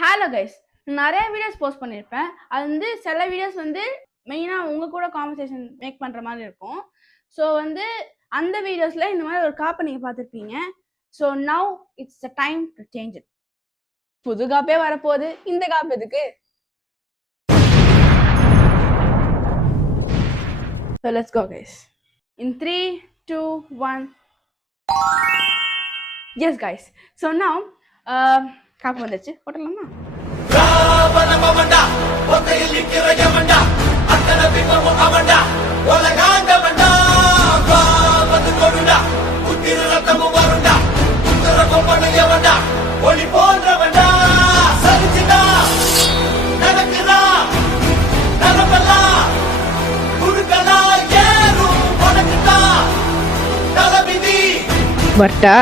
Hello guys, நிறைய videos post பண்ணியிருப்பேன். அது வந்து சில வீடியோஸ் வந்து மெயினாக உங்கள் கூட கான்வர்சேஷன் மேக் பண்ணுற மாதிரி இருக்கும். ஸோ வந்து அந்த வீடியோஸில் இந்த மாதிரி ஒரு காப்பை நீங்கள் பார்த்துருப்பீங்க. So now it's the time to change it. புது காப்பே வரப்போகுது, இந்த காப்பு எதுக்கு? So let's go guys. In 3, 2, 1. Yes guys. So now காப்பு வந்துச்சு, போட்டலாமா? வரட்டா?